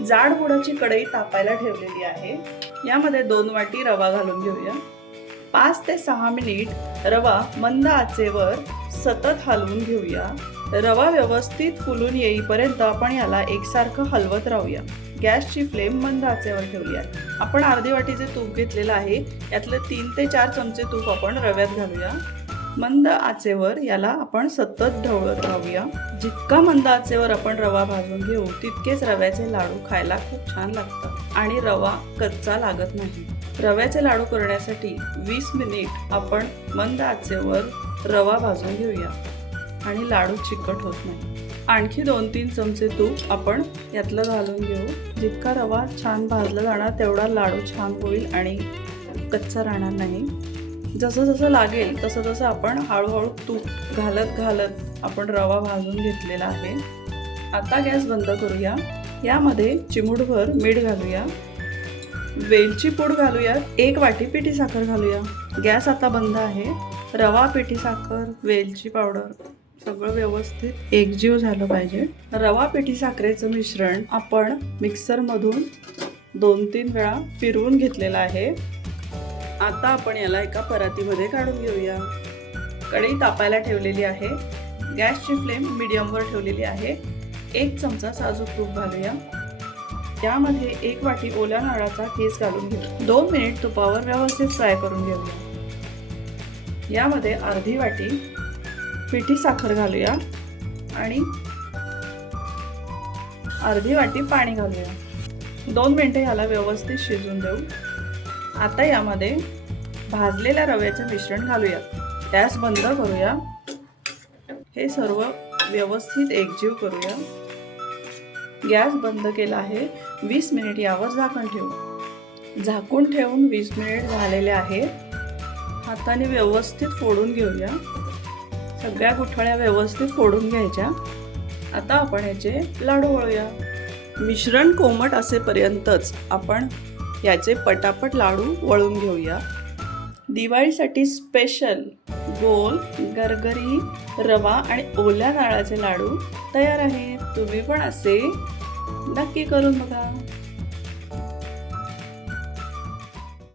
जाड बुडाची कढई तापायला ठेवलेली आहे. यामध्ये 2 वाटी रवा घालून घेऊया. 5 ते 6 मिनिट रवा मंद आचेवर सतत हलवून घेऊया. रवा व्यवस्थित फुलून येईपर्यंत आपण याला एकसारखं हलवत राहूया. गॅसची फ्लेम मंद आचेवर ठेवली आहे. आपण अर्धी वाटीचे तूप घेतलेलं आहे. यातले 3 ते 4 चमचे तूप आपण रव्यात घालूया. मंद आचेवर याला आपण सतत ढवळत राहूया. जितका मंद आचेवर आपण रवा भाजून घेऊ तितकेच रव्याचे लाडू खायला खूप छान लागतात आणि रवा कच्चा लागत नाही. रव्याचे लाडू करण्यासाठी 20 मिनिट आपण मंद आचेवर रवा भाजून घेऊया आणि लाडू चिकट होत नाही. आणखी 2-3 चमचे तूप आपण यातलं घालून घेऊ. जितका रवा छान भाजला जाणार तेवढा लाडू छान होईल आणि कच्चा राहणार नाही. जसं जसं लागेल तसं तसं आपण हळूहळू तूप घालत आपण रवा भाजून घेतलेला आहे. आता गॅस बंद करूया. यामध्ये चिमूटभर मीठ घालूया. वेलची पूड घालूया. 1 वाटी पिठी साखर घालूया. गॅस आता बंद आहे. रवा, पिठी साखर, वेलची पावडर सगळं व्यवस्थित एकजीव झालं पाहिजे. रवा पिठी साखरेचं मिश्रण आपण मिक्सरमधून 2-3 वेळा फिरवून घेतलेलं आहे. आता आपण याला एका परातीमध्ये काढून घेऊया. कढई तापायला ठेवलेली आहे. गॅसची फ्लेम मीडियमवर ठेवलेली आहे. 1 चमचा साजूक तूप घालूया. यामध्ये 1 वाटी ओल्या नारळाचा कीस घालून घेऊ. 2 मिनिट तुपावर व्यवस्थित फ्राय करून घेऊया. यामध्ये अर्धी वाटी पिठी साखर घालूया आणि अर्धी वाटी पाणी घालूया. 2 मिनिटे याला व्यवस्थित शिजून देऊ. आता यामध्ये भाजलेल्या रव्याचे मिश्रण घालूया. गॅस बंद करूया. हे सर्व व्यवस्थित एकजीव करूया. गॅस बंद केला आहे. 20 मिनिट यावर झाकण ठेवू. झाकून ठेवून 20 मिनिट झालेले आहेत. हाताने व्यवस्थित फोडून घेऊया. सगळ्या गुठळ्या व्यवस्थित फोडून घ्यायच्या. आता आपण याचे लाडू वळूया. मिश्रण कोमट असेपर्यंतच आपण याचे पटापट लाडू वळून घेऊया. दिवाळीसाठी स्पेशल गोल गरगरी रवा आणि ओल्या नारळाचे लाडू तयार आहेत. तुम्ही पण असे नक्की करून बघा.